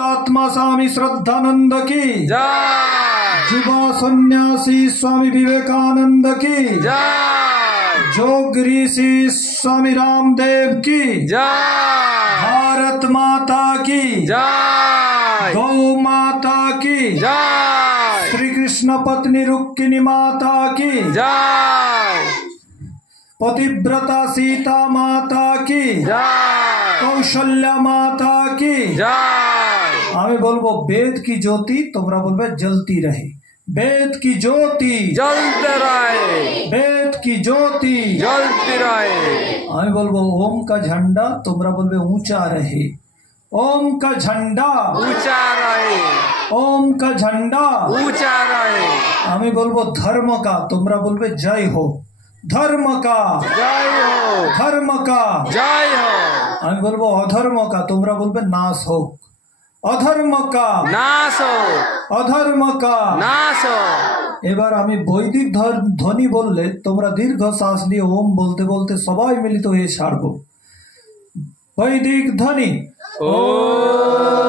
आत्मा स्वामी श्रद्धानंद की जय। युवा सन्यासी स्वामी विवेकानंद की जय। जोग ऋषि स्वामी रामदेव की जय। भारत माता की जय। गौ माता की जय। श्री कृष्ण पत्नी रुक्मिणी माता की जय। पतिव्रता सीता माता की जय। कौशल्या माता की जय। আমি বলবো বেদ কি জ্যোতি তোমরা বলবে জ্বলতি रहे বেদ কি জ্যোতি जलते रहे। বেদ কি জ্যোতি जलती रहे। আমি বলবো ओम का झंडा তোমরা বলবে ऊंचा रहे ओम का झंडा ऊंचा रहे। ओम का झंडा ऊंचा रहे। আমি বলবো ধর্ম का তোমরা বলবে জয় हो धर्म का जय हो। धर्म का जय हो। আমি বলবো অধর্ম का তোমরা বলবে नाश हो अधर्म का नाश हो। अधर्म का नाश हो। এবার আমি বৈদিক ধ্বনি বললে তোমরা দীর্ঘ শ্বাস নিয়ে ওম বলতে বলতে সবাই মিলিত হয়ে ছাড়বো বৈদিক ধ্বনি ओम।